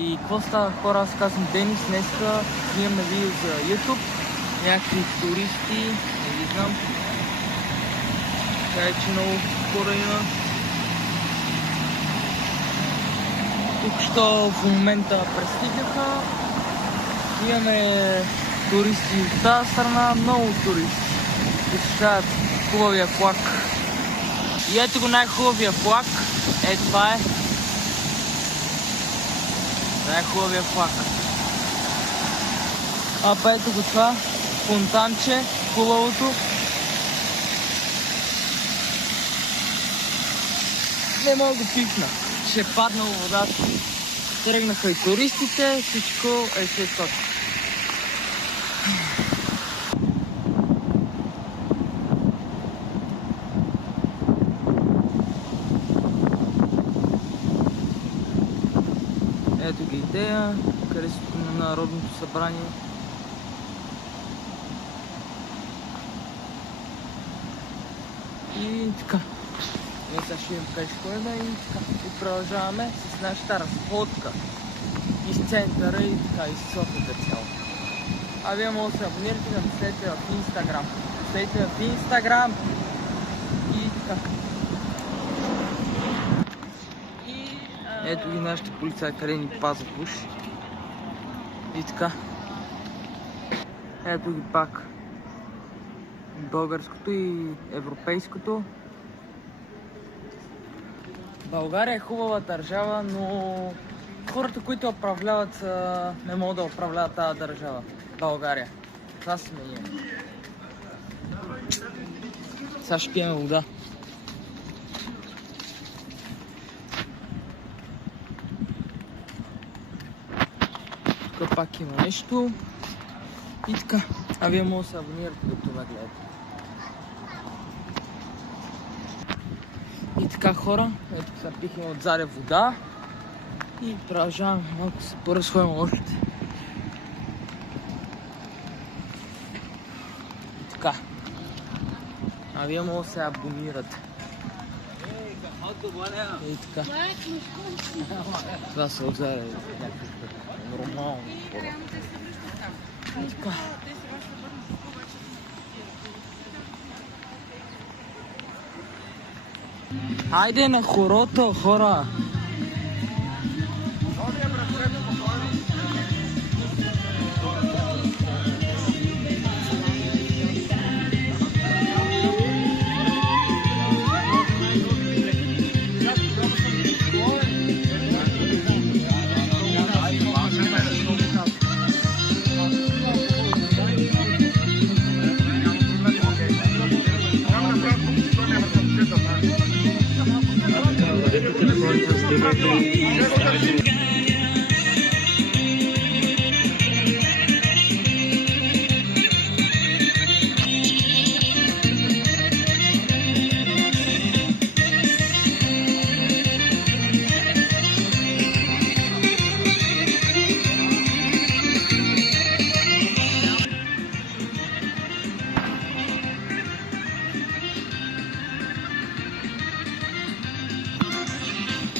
И какво става, хора? Аз казвам Денис. Днеска снимаме видео за YouTube. Някакви туристи, не ги знам. Така е, че много хора има. Тук що в момента пристигнаха. Имаме туристи от тази страна, много туристи. Посещават хубавия флаг. И ето го най-хубавия флаг. Ето това е. Най-хубавия флаг. А па ето го това. Фонтанче. Хубавото. Не мога да пипна. Ще е паднало водата. Тръгнаха и туристите. Всичко е след точно. Ето ги идея, къде са на Народното събрание. И така. Ние сега ще имам къде ще ходим и така. И продължаваме с нашата разходка. Из центъра и така, из Софията цяло. А вие може да се абонирате да ме следите в Инстаграм. Следите в Инстаграм. И така. Ето ги нашите полицаи, къде ни пазят уж. И така. Ето ги пак. Българското и европейското. България е хубава държава, но хората, които управляват, не могат да управляват тази държава. България. Това сме ние. Сега ще пием вода. Тук пак има нещо. И така. А вие може да се абонирате до това гледате. И така, хора. Ето сега пихме отзаде вода. И продължаваме малко се поразходим още. И така. А вие може да се абонирате. И така. Това са отзаде нормално хора. И така. Хайде на хорото, хора!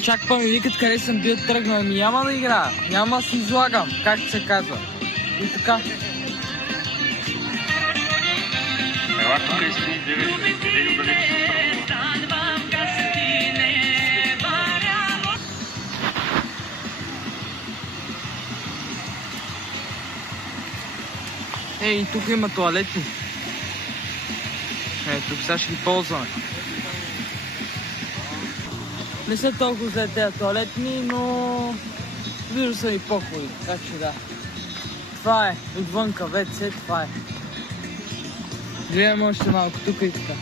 Чак па ми викат къде съм бил тръгнал. Ами няма да играя, няма да си излагам, както се казва. И така. Ела тук и си видели дали Ей, тук има тоалетни. Тук сега ще ги ползваме. Не са толкова за тези туалетни, но вижда са и по-хубави, така че да. Това е, отвънка ВЦ, това е. Гледаме още малко тук и така.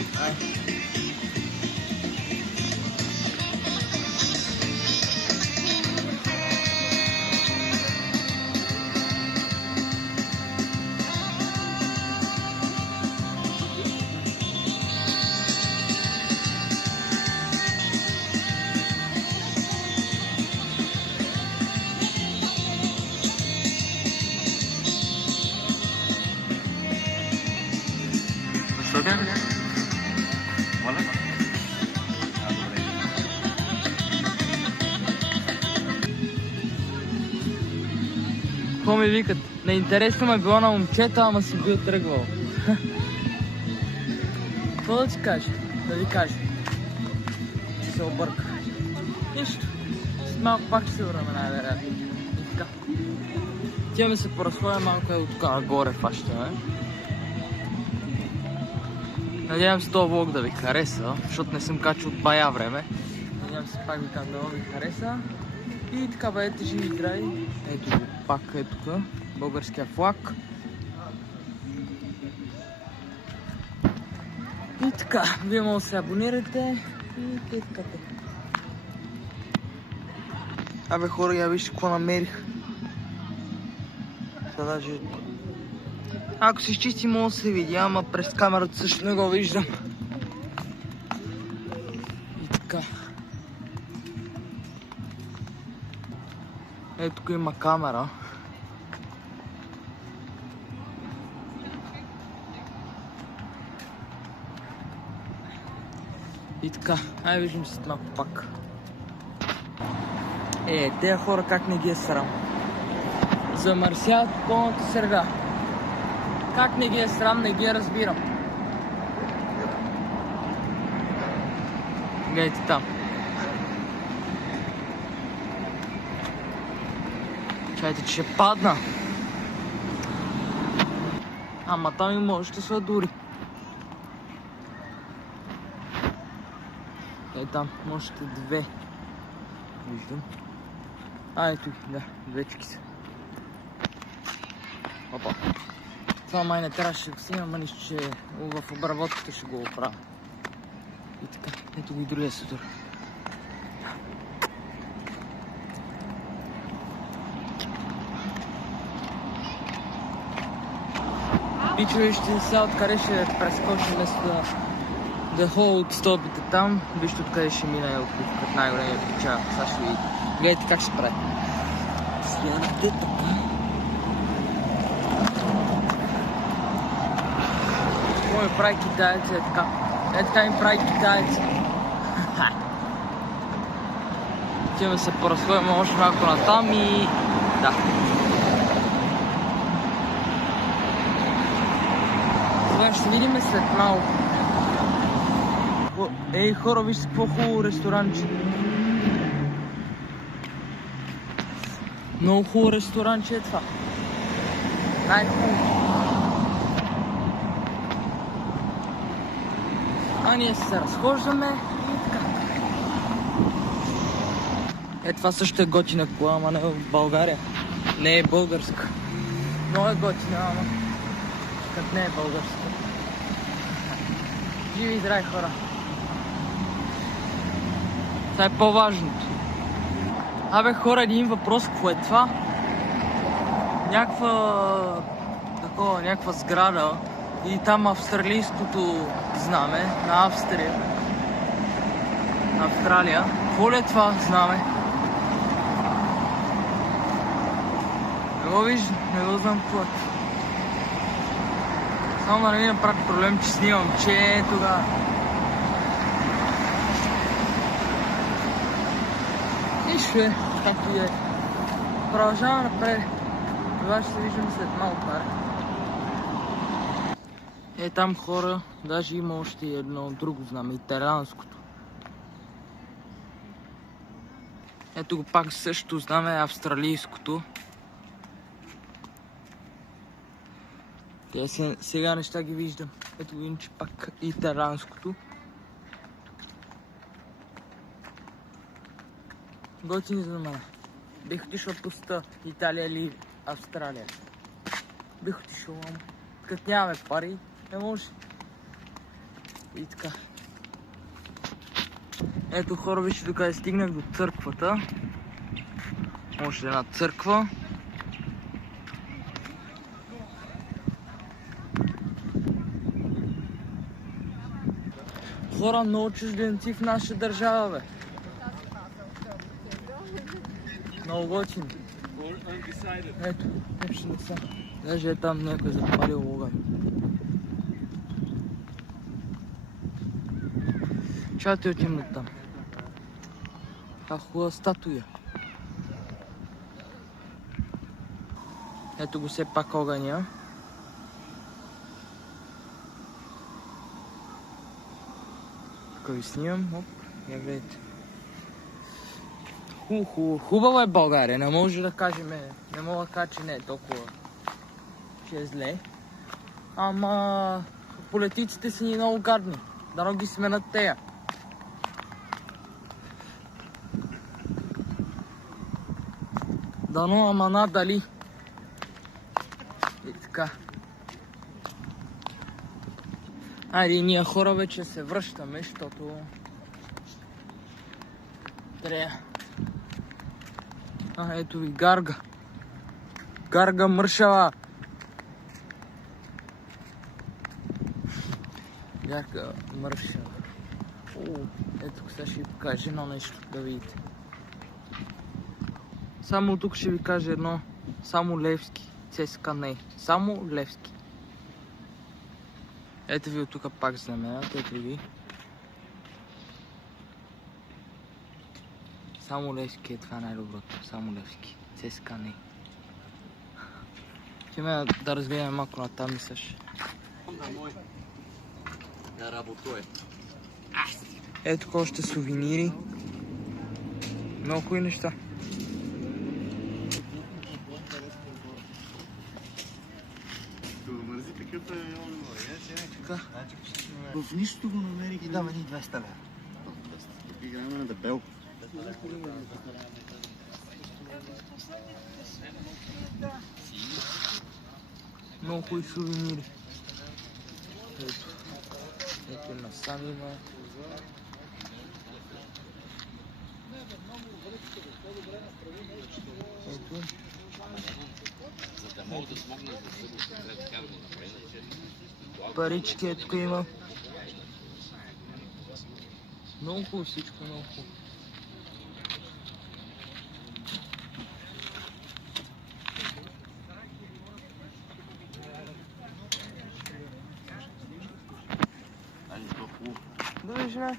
Какво ми викат? Неинтересно ме било на момчета, ама си бил тръгвал. Какво да ти кажа? Да ви кажа. Че се обърка. Нищо. След малко пак ще се върнем най-вероятно. И така. Тиваме се поразходя малко от тук нагоре фащаме. Надявам се този влог да ви хареса, защото не съм качил от бая време. Надявам се пак да ви хареса. И така бъдете живи и здрави. Ето го пак е тук, българския флаг. И така, вие може да се абонирате и така. Абе хора, я вижте какво намерих. Даже... Ако се изчисти, може да се види, ама през камерата също не го виждам. И така. Ето тук има камера. И така, ай виждам се малко пак. Тези хора как не ги е срам. Замърсяват околната среда. Как не ги е срам, не ги разбирам. Гледайте там. Чайте, че ще падна. Ама там и може да се дури. Там, може две. Виждам. Ето, да, двечки са. Опа. Това май не трябваше да го снимам, ама нищо, че в обработката ще го оправя. И така, ето го и другия сутър. Пичове, ще сега откъде ще прескочи вместо да ходя от стълбите там. Вижте откъде ще мина и от най-големия пича. Сега ще видите. Гледайте как ще прави. Следите така. Какво ми прави китаец, е така. Е така ми прави китаец. Отиваме се поразходим още малко натам и... да. Сега ще видим след малко. Ей хора, вижте какво хубаво ресторанче. Много хубаво ресторанче е това. Най-хубаво. А ние се разхождаме и така. Това също е готина кола, ама не в България. Не е българска. Много е готина, ама като не е българска. Живи и здрави хора. Това е по-важното. Абе хора, един въпрос, какво е това? Някаква сграда и там австралийското знаме на Австрия. На Австралия. Какво ли е това знаме? Не го виждам, не го знам какво е. Само да не ми направи проблем, че снимам, че тогава. Нищо е, както и е. Продължаваме напред. Това ще се виждаме след малко пари. Там хора, даже има още едно друго знаме, италианското. Ето го пак също знаме, австралийското. Сега неща ги виждам. Ето го иначе пак италианското. Готини за мен. Бих отишъл по света, Италия или Австралия. Бих отишъл, ама като нямаме пари, не може. И така. Ето хора, вижте докъде стигнах до църквата. Още една църква. Хора, много чужденци в нашата държава, бе. Много готини. Ето, още не са. Даже е там някой запалил огън. Чакайте отим там. Хубава статуя. Ето го все пак огъня. Тук ви снимам. Оп, я гледайте. Хубава е България, не може да кажем, не мога да кажа, че не е толкова, че е зле. Ама политиците са ни много гадни, дано ги сменят тея. Дано, ама надали. И така. Айде, ние хора вече се връщаме, защото трябва. Ето ви гарга. Гарга мършава. Гарга мършава. Ето сега ще ви покажа едно нещо, да видите. Само тук ще ви кажа едно. Само Левски. ЦСКА не. Само Левски. Ето ви от тук пак знамената. Ето ви. Само Левски е това най-доброто. Само Левски. ЦСКА не. Ще да разгледаме малко на там, мисляш. Ето тук още сувенири. Много хубави неща. В нищо го намерих и дава ни 200 лева. Играем на дебел. Много хубави сувенири. Ето на Санива. Ето. Парички, ето има. Много хубаво всичко, много хубаво. Добре, жена.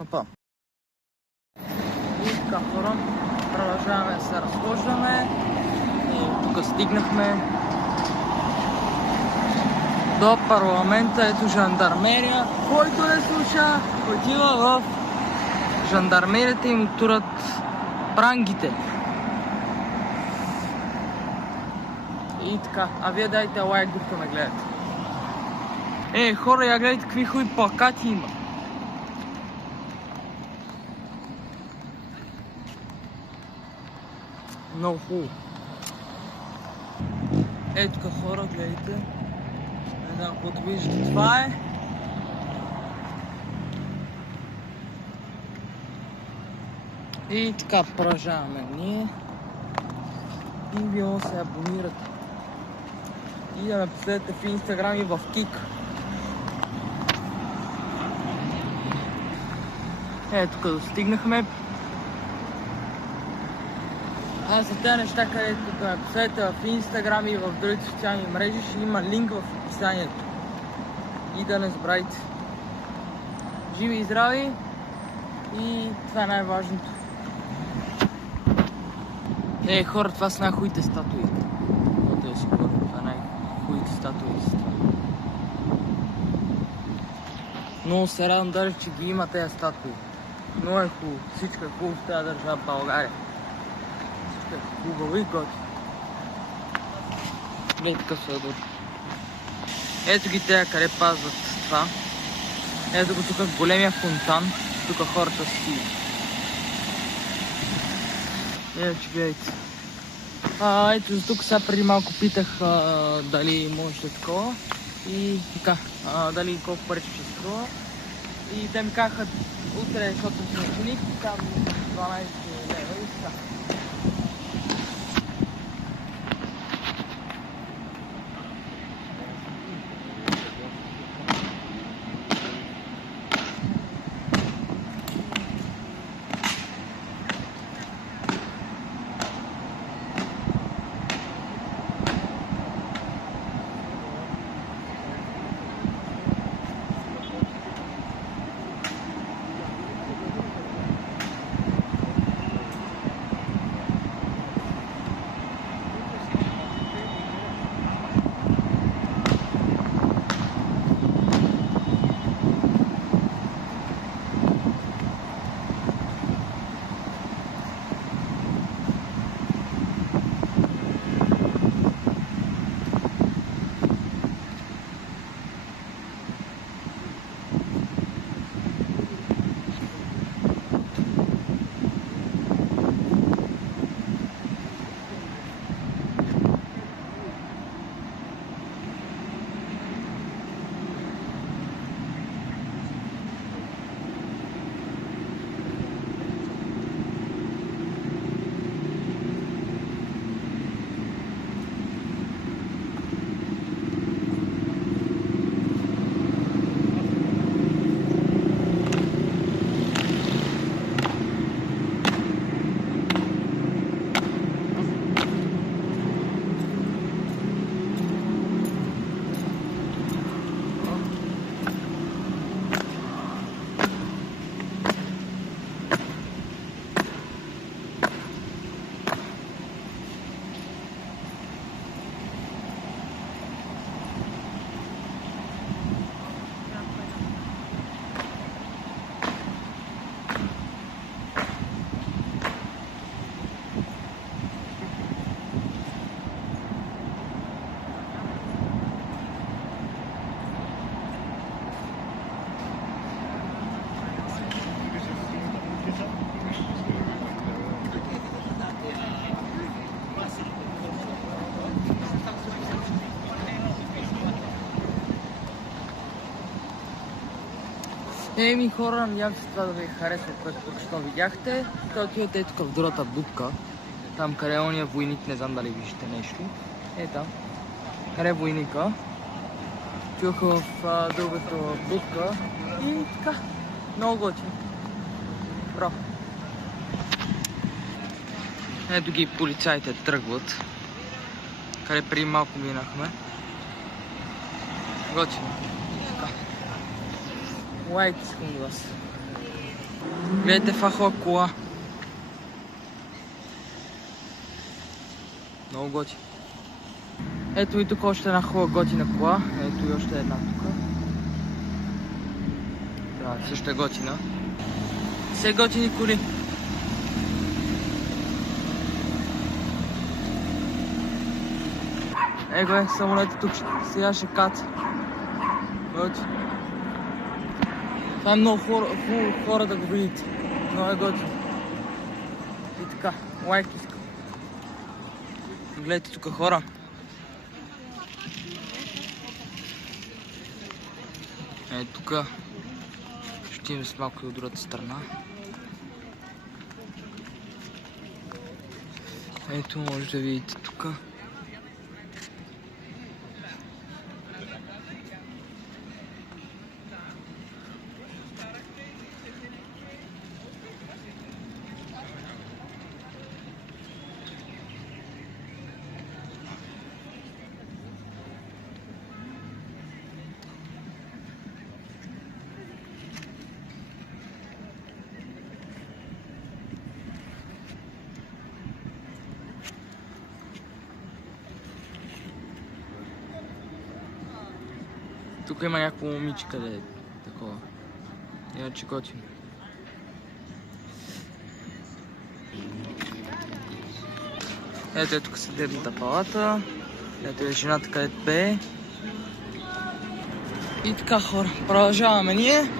Опа. И така, хора, продължаваме да се разхождаме. И тук стигнахме до парламента. Ето жандармерия. Който не слуша, отива в жандармерията и му турат прангите. И така, а вие дайте лайк, докато ме гледате. Хора, я гледайте какви хубави плакати има. Много хубаво. Ето тук хора, гледайте. Не знам какво виждате. Това е. И така продължаваме ние. И вие може да се абонирате. И да ме последвате в Инстаграм и в Кик. Ето тук достигнахме. За тези неща, където да ме последвате в Инстаграм и в другите социални мрежи, ще има линк в описанието. И да не забравяйте. Живи и здрави! И това е най-важното. Хора, това са най-хубавите статуи. Това е най-хубавите статуи. Много се радвам даже, че ги има тези статуи. Много е хубаво. Всичко е хубаво в тази държава в България. Всичко е хубаво и готино. Гледай такъв сладур. Ето ги тея къде пазват това. Ето го тук големия фонтан. Тук хората си. Ето че гледайте. Ето за тук сега преди малко питах дали може да такова. И така, дали колко пари ще струва. И те ми казаха утре, защото съм ученик, там 12 лева и така. Еми хора, надявам се това да ви харесва, което тук що видяхте. Така отивате тук в другата будка. Там къде е ония войник, не знам дали виждате нещо. Е там. Къде е войника. Отивах в другата будка и така. Много готино. Браво. Ето ги полицаите тръгват. Къде преди малко минахме. Готино. Така. Лайк искам до вас. Гледайте това хубава кола. Много готино. Ето и тук още една хубава готина кола. Ето и още една тук. Да, също е готина. Все готини коли. Его е, самолетът тук сега ще каца. Готино. Това е много хора да го видите. Много е готино. И така, лайк искам. Гледайте тук хора. Тук ще имаме с малко и от другата страна. Ето може да видите тук. Тук има някакво момиче, къде е такова. Иначе готино. Ето е тук съдебната палата. Ето е жената, където пее. И така хора, продължаваме ние.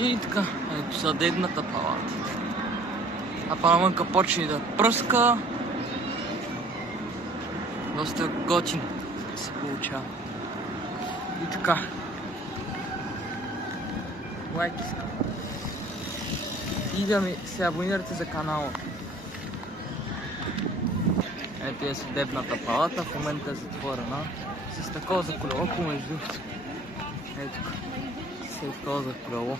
И така, ето съдебната палата. А парламънка почне да пръска. Доста готино се получава. И така. Лайк искам. И да ми се абонирате за канала. Ето е съдебната палата, в момента е затворена. С такова заколело помежду. Ето тук. С такова заколело.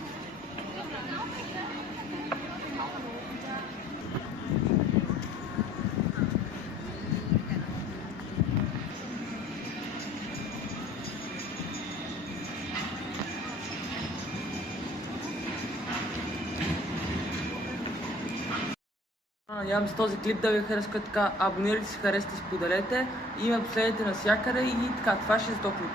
Надявам се този клип да ви харесва, така абонирайте се, харесайте, споделете и ме последете навсякъде и така, това ще е за този клип.